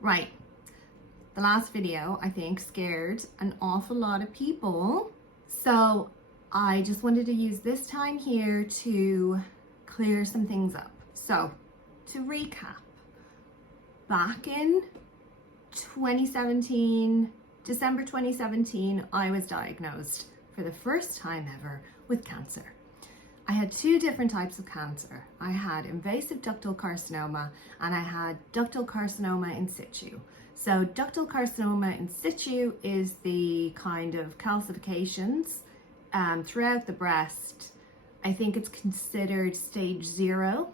Right. The last video, I think, scared an awful lot of people. So I just wanted to use this time here to clear some things up. So to recap, back in 2017, December 2017, I was diagnosed for the first time ever with cancer. I had two different types of cancer. I had invasive ductal carcinoma and I had ductal carcinoma in situ. So ductal carcinoma in situ is the kind of calcifications throughout the breast. I think it's considered stage 0,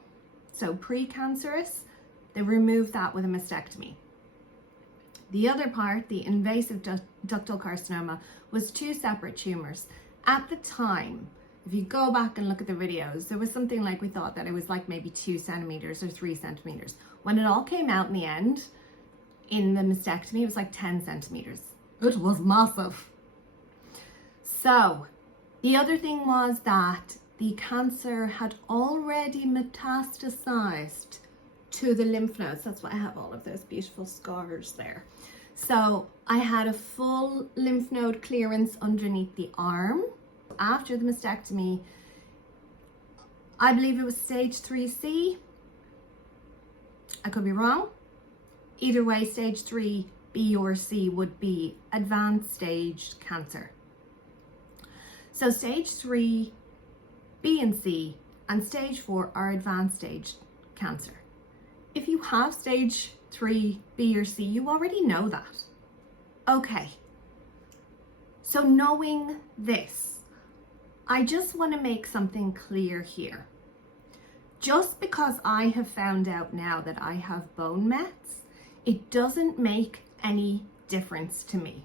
so precancerous. They removed that with a mastectomy. The other part, the invasive ductal carcinoma, was two separate tumors. At the time, if you go back and look at the videos, there was something like, we thought that it was like maybe 2 centimeters or 3 centimeters. When it all came out in the end, in the mastectomy, it was like 10 centimeters. It was massive. So the other thing was that the cancer had already metastasized to the lymph nodes. That's why I have all of those beautiful scars there. So I had a full lymph node clearance underneath the arm. After the mastectomy, I believe it was stage 3C. I could be wrong. Either way, stage 3, B or C would be advanced stage cancer. So stage 3, B and C, and stage 4 are advanced stage cancer. If you have stage 3, B or C, you already know that. Okay. So knowing this, I just want to make something clear here. Just because I have found out now that I have bone mets, it doesn't make any difference to me.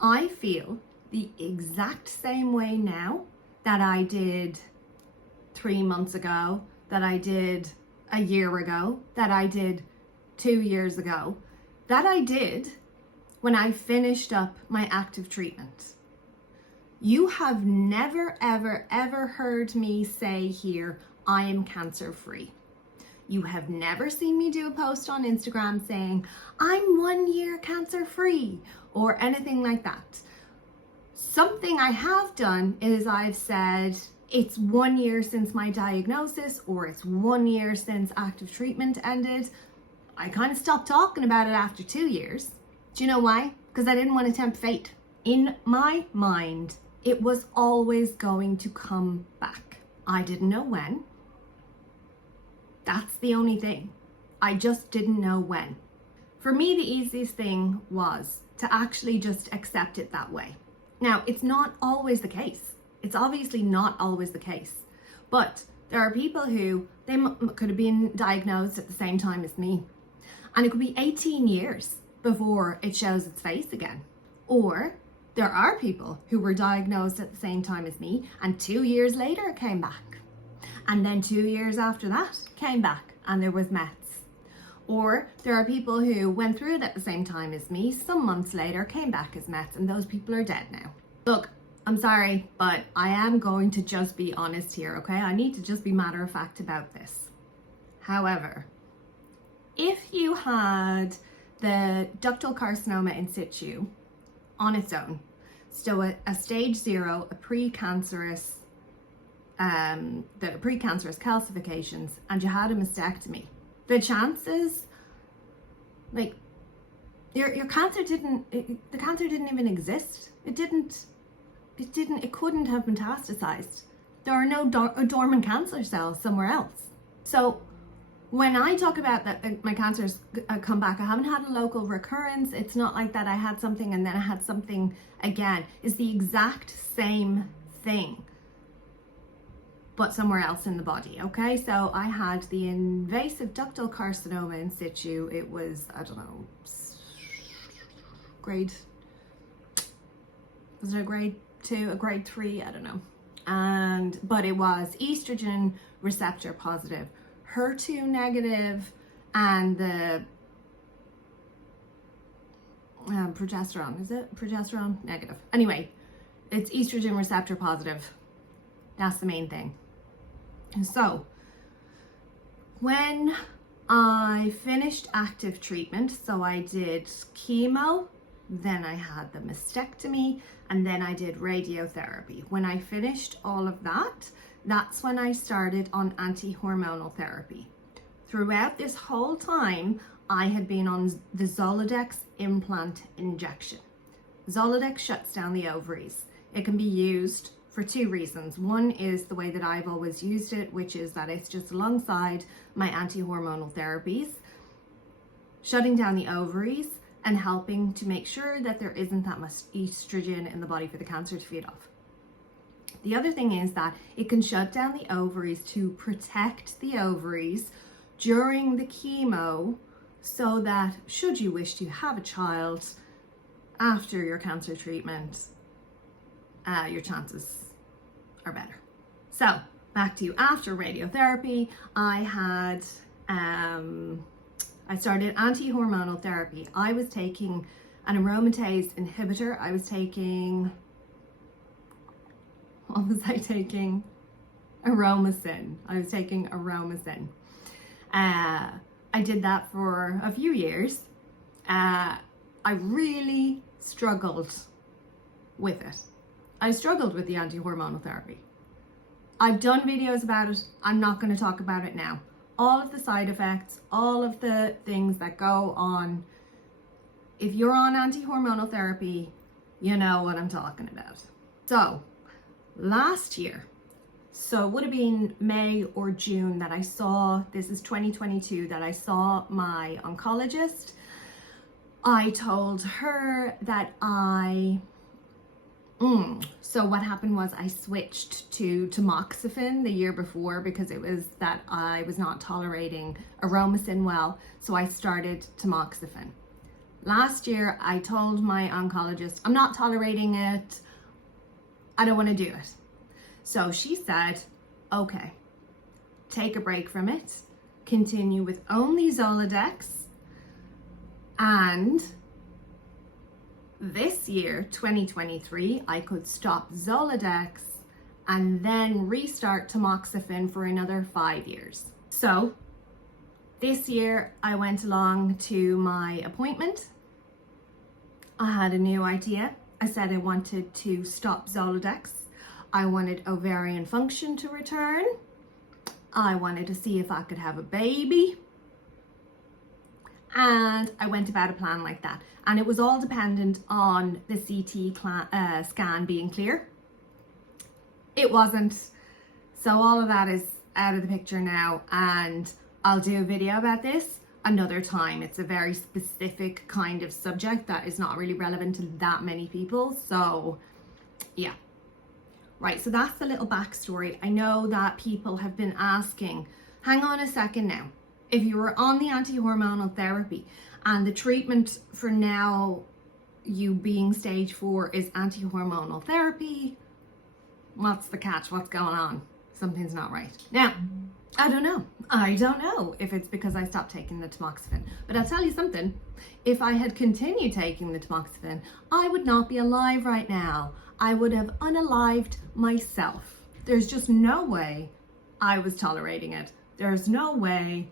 I feel the exact same way now that I did 3 months ago, that I did a year ago, that I did 2 years ago, that I did when I finished up my active treatment. You have never, ever, ever heard me say here, I am cancer free. You have never seen me do a post on Instagram saying, I'm 1 year cancer free or anything like that. Something I have done is I've said, it's 1 year since my diagnosis or it's 1 year since active treatment ended. I kind of stopped talking about it after 2 years. Do you know why? Because I didn't want to tempt fate. In my mind, it was always going to come back. I didn't know when. That's the only thing. I just didn't know when. For me, the easiest thing was to actually just accept it that way. Now, it's not always the case. It's obviously not always the case. But there are people who, they could have been diagnosed at the same time as me. And it could be 18 years before it shows its face again. Or there are people who were diagnosed at the same time as me and 2 years later it came back. And then 2 years after that came back and there was mets. Or there are people who went through it at the same time as me, some months later came back as mets, and those people are dead now. Look, I'm sorry, but I am going to just be honest here, okay? I need to just be matter of fact about this. However, if you had the ductal carcinoma in situ on its own, so a stage 0, a precancerous, the precancerous calcifications, and you had a mastectomy, the chances, like, your cancer the cancer didn't even exist. It couldn't have metastasized. There are no dormant cancer cells somewhere else. So when I talk about that my cancer's come back, I haven't had a local recurrence. It's not like that I had something and then I had something again. It's the exact same thing, but somewhere else in the body, okay? So I had the invasive ductal carcinoma in situ. It was, I don't know, was it a grade 2, a grade 3? I don't know. But it was estrogen receptor positive, HER2 negative, and the progesterone, is it? Progesterone negative. Anyway, it's estrogen receptor positive. That's the main thing. And so when I finished active treatment, so I did chemo, then I had the mastectomy, and then I did radiotherapy. When I finished all of that, that's when I started on anti-hormonal therapy. Throughout this whole time, I had been on the Zoladex implant injection. Zoladex shuts down the ovaries. It can be used for two reasons. One is the way that I've always used it, which is that it's just alongside my anti-hormonal therapies, shutting down the ovaries and helping to make sure that there isn't that much estrogen in the body for the cancer to feed off. The other thing is that it can shut down the ovaries to protect the ovaries during the chemo, so that should you wish to have a child after your cancer treatment, your chances are better. So back to you. After radiotherapy, I started anti-hormonal therapy. I was taking an aromatase inhibitor. I was taking Aromasin. I was taking Aromasin. I did that for a few years. I really struggled with it. I struggled with the anti-hormonal therapy. I've done videos about it. I'm not going to talk about it now. All of the side effects, all of the things that go on. If you're on anti-hormonal therapy, you know what I'm talking about. So last year, so it would have been May or June that I saw, this is 2022, that I saw my oncologist. I told her that so what happened was I switched to tamoxifen the year before because it was that I was not tolerating Aromasin well, so I started tamoxifen. Last year I told my oncologist, I'm not tolerating it, I don't want to do it. So she said, okay, take a break from it, continue with only Zoladex, and this year, 2023, I could stop Zoladex and then restart tamoxifen for another 5 years. So this year I went along to my appointment. I had a new idea. I said I wanted to stop Zoladex. I wanted ovarian function to return. I wanted to see if I could have a baby. And I went about a plan like that. And it was all dependent on the CT scan being clear. It wasn't. So all of that is out of the picture now. And I'll do a video about this another time. It's a very specific kind of subject that is not really relevant to that many people. So yeah. Right, so that's the little backstory. I know that people have been asking, hang on a second now. If you were on the anti-hormonal therapy and the treatment for now, you being stage 4 is anti-hormonal therapy, what's the catch? What's going on? Something's not right. Now, I don't know. I don't know if it's because I stopped taking the tamoxifen. But I'll tell you something. If I had continued taking the tamoxifen, I would not be alive right now. I would have unalived myself. There's just no way I was tolerating it. There's no way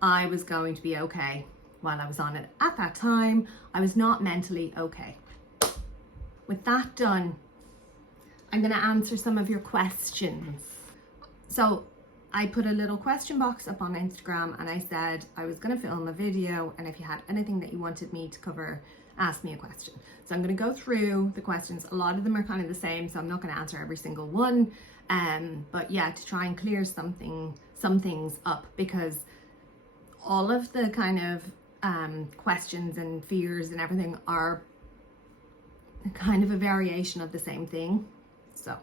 I was going to be okay while I was on it. At that time, I was not mentally okay. With that done, I'm going to answer some of your questions. So I put a little question box up on Instagram and I said I was going to film a video, and if you had anything that you wanted me to cover, ask me a question. So I'm going to go through the questions. A lot of them are kind of the same, so I'm not going to answer every single one. But yeah, to try and clear some things up, because all of the kind of questions and fears and everything are kind of a variation of the same thing. So,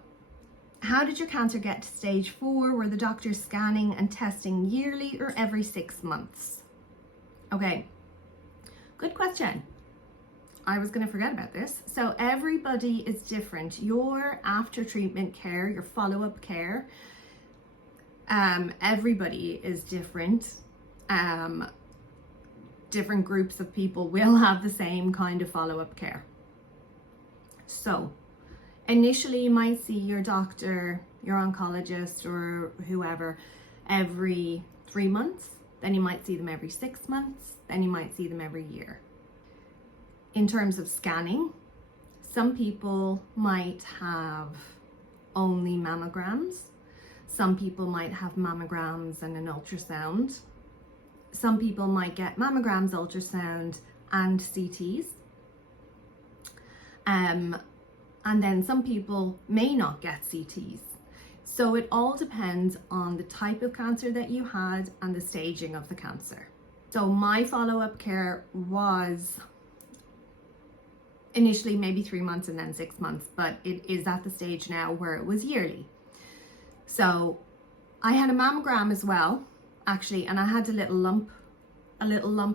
how did your cancer get to stage 4? Were the doctors scanning and testing yearly or every 6 months? Okay, good question. I was going to forget about this. So everybody is different. Your after treatment care, your follow-up care, everybody is different. Different groups of people will have the same kind of follow-up care. So initially you might see your doctor, your oncologist or whoever every 3 months. then you might see them every 6 months, then you might see them every year. In terms of scanning, some people might have only mammograms. Some people might have mammograms and an ultrasound. Some people might get mammograms, ultrasound, and CTs. And then some people may not get CTs. So it all depends on the type of cancer that you had and the staging of the cancer. So my follow-up care was initially maybe 3 months and then 6 months, but it is at the stage now where it was yearly. So I had a mammogram as well, actually, and I had a little lump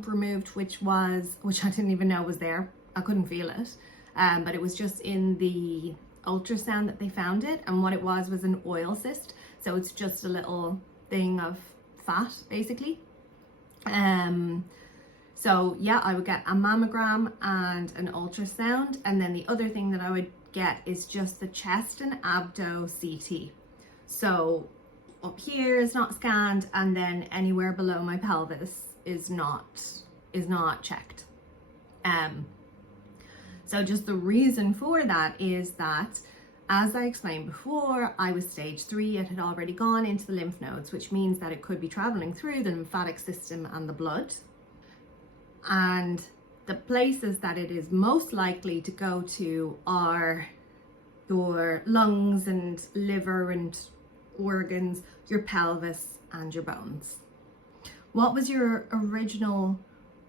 removed, which I didn't even know was there. I couldn't feel it, but it was just in the ultrasound that they found it, and what it was an oil cyst. So it's just a little thing of fat, basically. So yeah, I would get a mammogram and an ultrasound, and then the other thing that I would get is just the chest and abdo CT. So up here is not scanned, and then anywhere below my pelvis is not checked. So just the reason for that is that, as I explained before, I was stage 3. It had already gone into the lymph nodes, which means that it could be traveling through the lymphatic system and the blood. And the places that it is most likely to go to are your lungs and liver and organs, your pelvis, and your bones. What was your original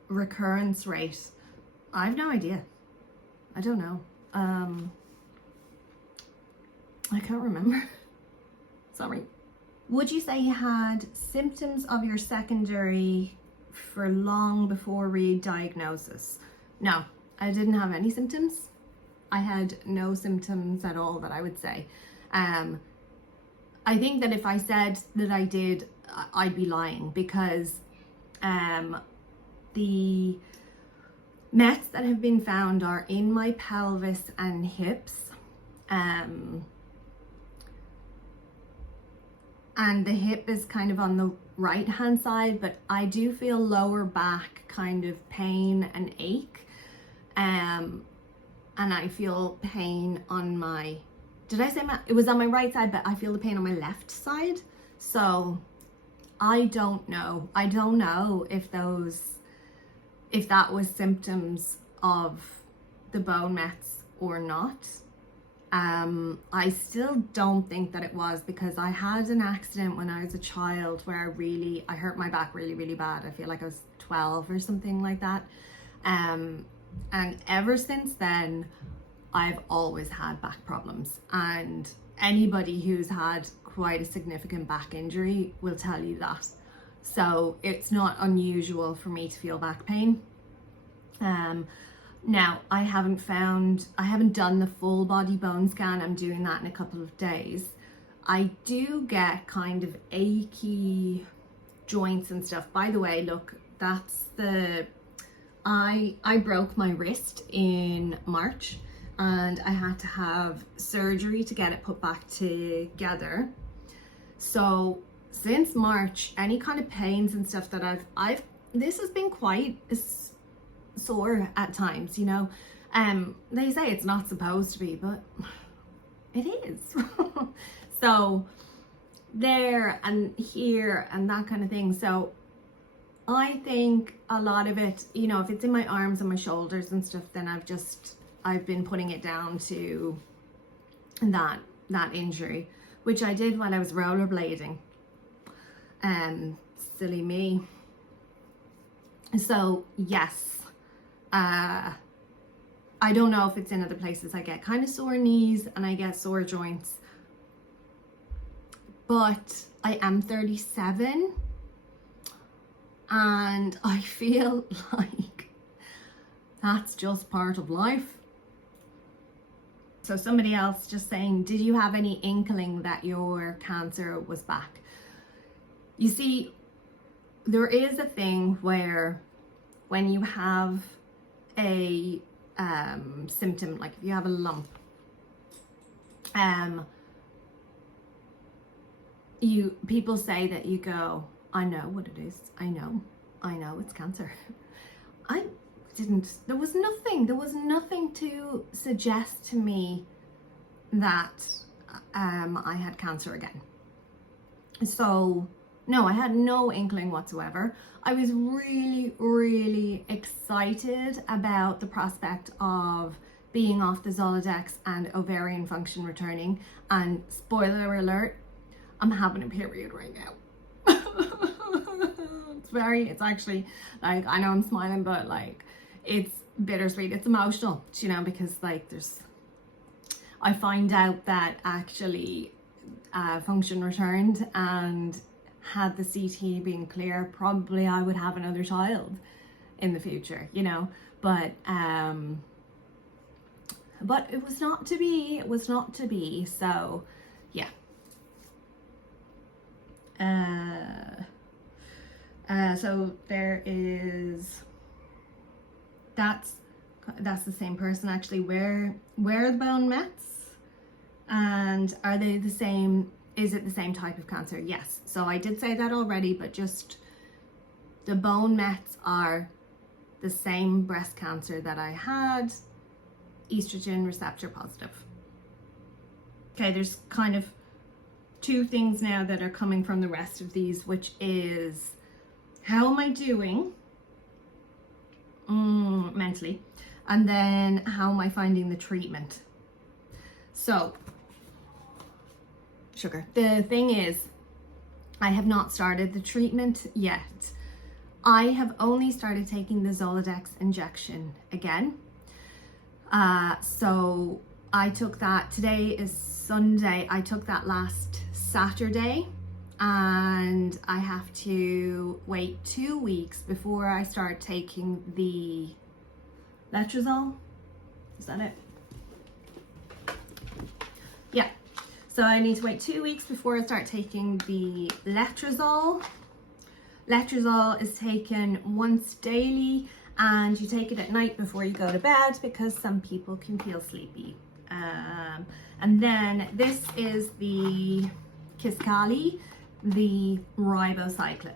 recurrence rate? I have no idea. I don't know. I can't remember. Sorry. Would you say you had symptoms of your secondary for long before re-diagnosis? No, I didn't have any symptoms. I had no symptoms at all that I would say. I think that if I said that I did, I'd be lying, because the mets that have been found are in my pelvis and hips, and the hip is kind of on the right hand side, but I do feel lower back kind of pain and ache, and I feel pain on my, did I say it was on my right side, but I feel the pain on my left side. So I don't know if that was symptoms of the bone mets or not. I still don't think that it was, because I had an accident when I was a child where I hurt my back really, really bad. I feel like I was 12 or something like that. And ever since then, I've always had back problems. And anybody who's had quite a significant back injury will tell you that. So it's not unusual for me to feel back pain. Now, I haven't done the full body bone scan. I'm doing that in a couple of days. I do get kind of achy joints and stuff. By the way, look, I broke my wrist in March, and I had to have surgery to get it put back together. So since March, any kind of pains and stuff that this has been quite sore at times, you know. They say it's not supposed to be, but it is. So there and here and that kind of thing. So I think a lot of it, you know, if it's in my arms and my shoulders and stuff, then I've been putting it down to that injury, which I did while I was rollerblading. Silly me. So yes, I don't know if it's in other places. I get kind of sore knees and I get sore joints, but I am 37 and I feel like that's just part of life. So somebody else just saying, did you have any inkling that your cancer was back? You see, there is a thing where when you have a symptom, like if you have a lump, people say that you go, I know what it is. I know it's cancer. There was nothing to suggest to me that I had cancer again. So no, I had no inkling whatsoever. I was really, really excited about the prospect of being off the Zoladex and ovarian function returning. And spoiler alert, I'm having a period right now. It's actually, like, I know I'm smiling, but like, it's bittersweet. It's emotional, you know, because like I find out that actually function returned, and had the CT been clear, probably I would have another child in the future, you know, but it was not to be, so yeah. So there is, that's the same person actually. Where are the bone mets, and are they the same? Is it the same type of cancer? Yes. So I did say that already, but just the bone mets are the same breast cancer that I had, estrogen receptor positive. Okay, there's kind of two things now that are coming from the rest of these, which is, how am I doing mentally? And then how am I finding the treatment? So, sugar. The thing is, I have not started the treatment yet. I have only started taking the Zoladex injection again. So I took that, today is Sunday, I took that last Saturday, and I have to wait 2 weeks before I start taking the letrozole. Is that it? Yeah. So I need to wait 2 weeks before I start taking the letrozole. Letrozole is taken once daily, and you take it at night before you go to bed because some people can feel sleepy. And then this is the Kisqali, the ribociclib.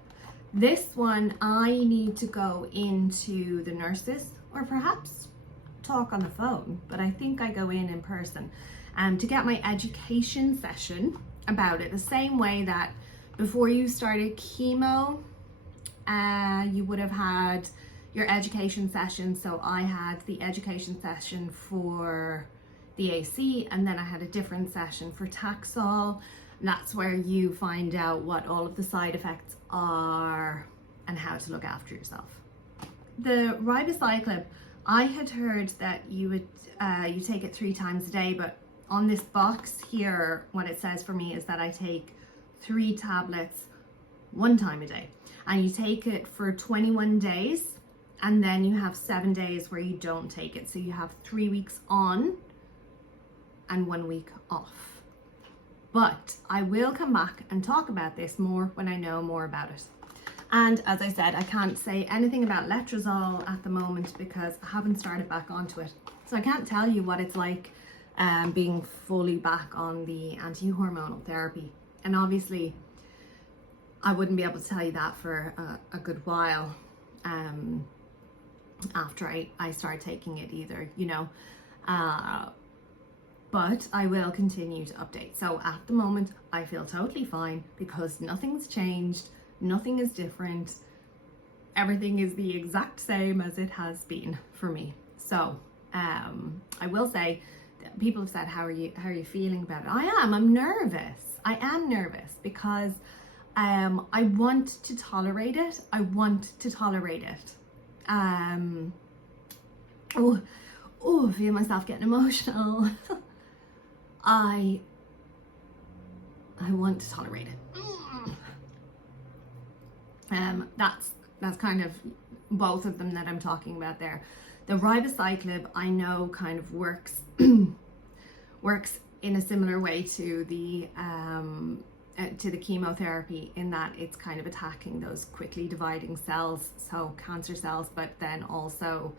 This one I need to go into the nurses, or perhaps talk on the phone, but I think I go in person, to get my education session about it, the same way that before you started chemo, you would have had your education session. So I had the education session for the AC, and then I had a different session for Taxol. That's where you find out what all of the side effects are and how to look after yourself. The ribociclib, I had heard that you would you take it 3 times a day, but on this box here, what it says for me is that I take 3 tablets 1 time a day, and you take it for 21 days, and then you have 7 days where you don't take it. So you have 3 weeks on and 1 week off. But I will come back and talk about this more when I know more about it. And as I said, I can't say anything about letrozole at the moment because I haven't started back onto it. So I can't tell you what it's like being fully back on the anti-hormonal therapy. And obviously, I wouldn't be able to tell you that for a good while after I start taking it either, you know. But I will continue to update. So at the moment, I feel totally fine because nothing's changed, nothing is different. Everything is the exact same as it has been for me. So I will say, people have said, how are you feeling about it? I'm nervous. I am nervous because I want to tolerate it. I feel myself getting emotional. I want to tolerate it. That's kind of both of them that I'm talking about there. The ribociclib, I know, kind of works in a similar way to the chemotherapy, in that it's kind of attacking those quickly dividing cells, so cancer cells, but then also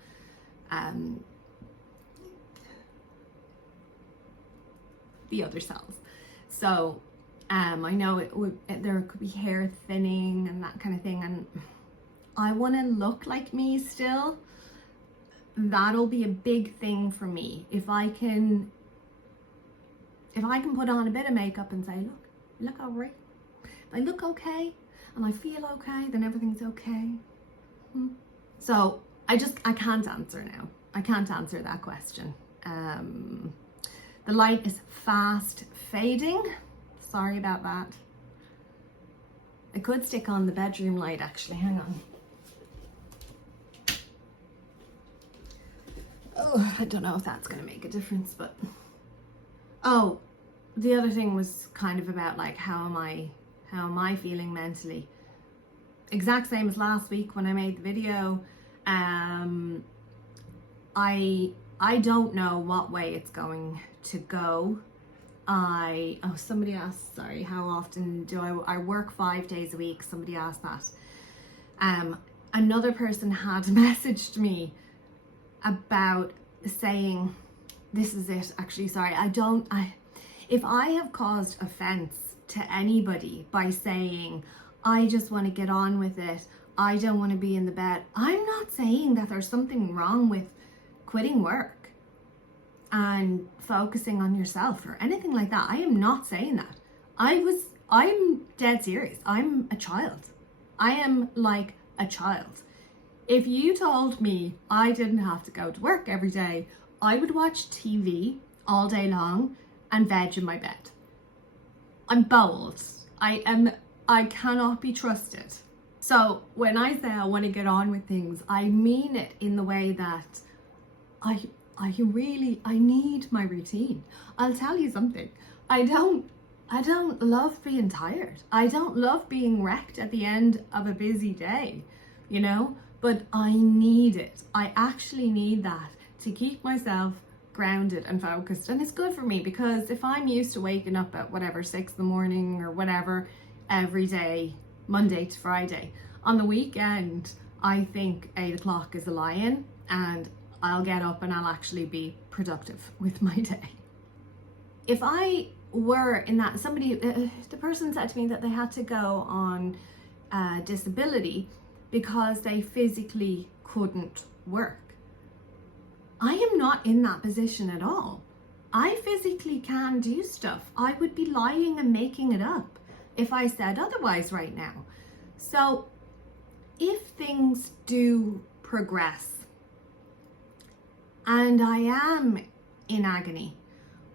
the other cells. So I know there could be hair thinning and that kind of thing, and I want to look like me still. That'll be a big thing for me. If I can put on a bit of makeup and say, look all right. If I look okay and I feel okay, then everything's okay. So I can't answer now. I can't answer that question. The light is fast fading. Sorry about that. I could stick on the bedroom light actually, hang on. Oh, I don't know if that's going to make a difference, but... Oh, the other thing was kind of about like, how am I feeling mentally? Exact same as last week when I made the video. I don't know what way it's going to go. Somebody asked, sorry, how often do I work 5 days a week? Somebody asked that. Another person had messaged me about saying, this is it, actually, sorry, if I have caused offense to anybody by saying, I just want to get on with it, I don't want to be in the bed, I'm not saying that there's something wrong with quitting work and focusing on yourself or anything like that. I am not saying that. I'm dead serious. I'm a child. I am like a child. If you told me I didn't have to go to work every day, I would watch TV all day long and veg in my bed. I'm bold. I cannot be trusted. So when I say I want to get on with things, I mean it in the way that I need my routine. I'll tell you something. I don't love being tired. I don't love being wrecked at the end of a busy day, you know, but I need it. I actually need that to keep myself grounded and focused. And it's good for me, because if I'm used to waking up at whatever 6 a.m. or whatever every day, Monday to Friday, on the weekend I think 8 o'clock is a lie-in, and I'll get up and I'll actually be productive with my day. If I were in that, the person said to me that they had to go on disability because they physically couldn't work. I am not in that position at all. I physically can do stuff. I would be lying and making it up if I said otherwise right now. So if things do progress and I am in agony,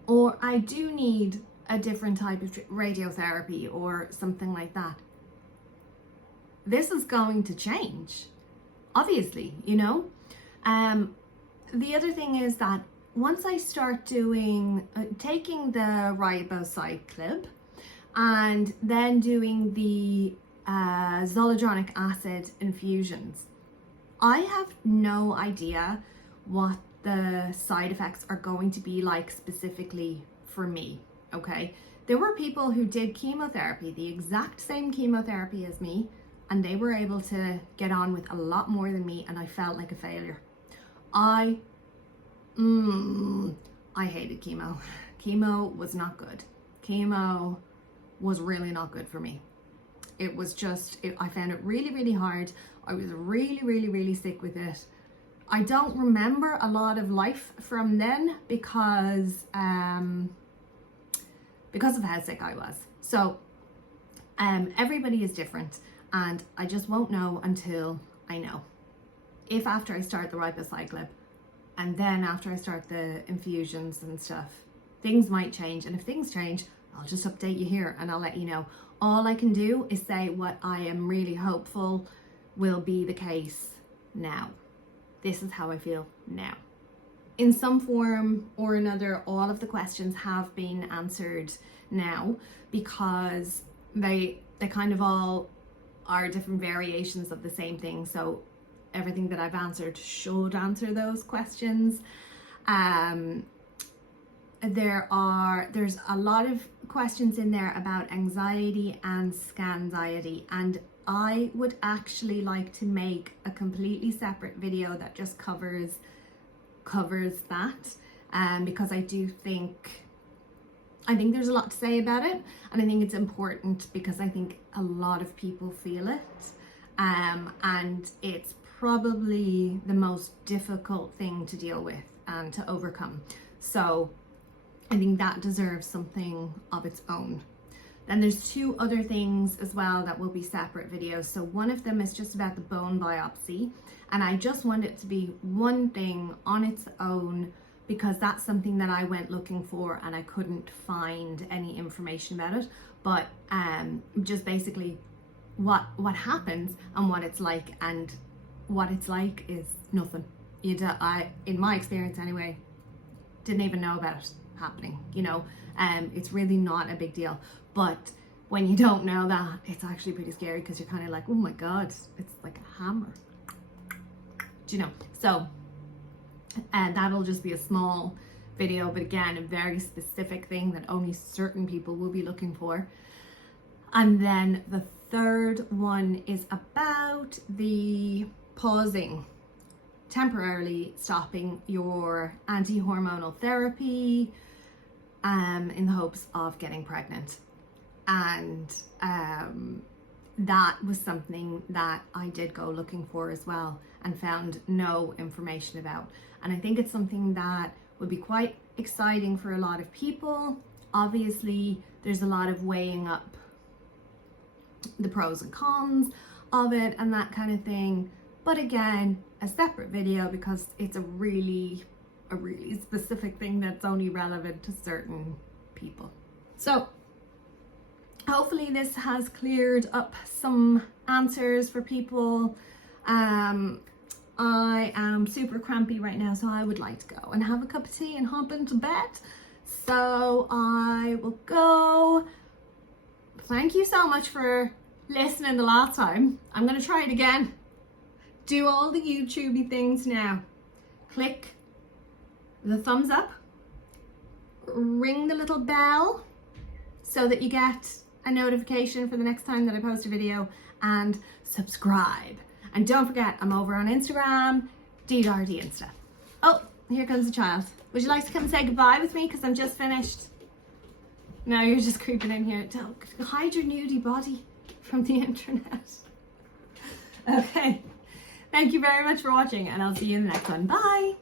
or I do need a different type of radiotherapy or something like that, this is going to change, obviously, you know. The other thing is that once I start taking the ribociclib and then doing the zoledronic acid infusions, I have no idea what the side effects are going to be like specifically for me, okay? There were people who did chemotherapy, the exact same chemotherapy as me, and they were able to get on with a lot more than me, and I felt like a failure. I hated chemo. Chemo was not good. Chemo was really not good for me. It was just, I found it really, really hard. I was really, really, really sick with it. I don't remember a lot of life from then because of how sick I was. So everybody is different, and I just won't know until I know. If after I start the ribociclib and then after I start the infusions and stuff, things might change. And if things change, I'll just update you here and I'll let you know. All I can do is say what I am really hopeful will be the case now. This is how I feel now. In some form or another, all of the questions have been answered now, because they kind of all are different variations of the same thing. So everything that I've answered should answer those questions. There's a lot of questions in there about anxiety and scanxiety, and I would actually like to make a completely separate video that just covers that, because I do think I think there's a lot to say about it, and I think it's important because I think a lot of people feel it, and it's probably the most difficult thing to deal with and to overcome. So I think that deserves something of its own. Then there's two other things as well that will be separate videos. So one of them is just about the bone biopsy, and I just want it to be one thing on its own because that's something that I went looking for and I couldn't find any information about it. But just basically what happens and what it's like, and what it's like is nothing. In my experience anyway, didn't even know about it happening, you know. It's really not a big deal, but when you don't know that, it's actually pretty scary because you're kind of like, oh my god, it's like a hammer, do you know? So that'll just be a small video, but again, a very specific thing that only certain people will be looking for. And then the third one is about the pausing, temporarily stopping your anti-hormonal therapy in the hopes of getting pregnant. And that was something that I did go looking for as well and found no information about. And I think it's something that would be quite exciting for a lot of people. Obviously, there's a lot of weighing up the pros and cons of it and that kind of thing. But again, a separate video because it's a really specific thing that's only relevant to certain people. So hopefully this has cleared up some answers for people. I am super crampy right now, so I would like to go and have a cup of tea and hop into bed. So I will go. Thank you so much for listening the last time. I'm going to try it again. Do all the YouTubey things now. Click the thumbs up. Ring the little bell so that you get a notification for the next time that I post a video, and subscribe. And don't forget, I'm over on Instagram, Doherty Insta. Oh, here comes the child. Would you like to come and say goodbye with me? Because I'm just finished. No, you're just creeping in here. Don't hide your nudie body from the internet. Okay. Thank you very much for watching, and I'll see you in the next one. Bye.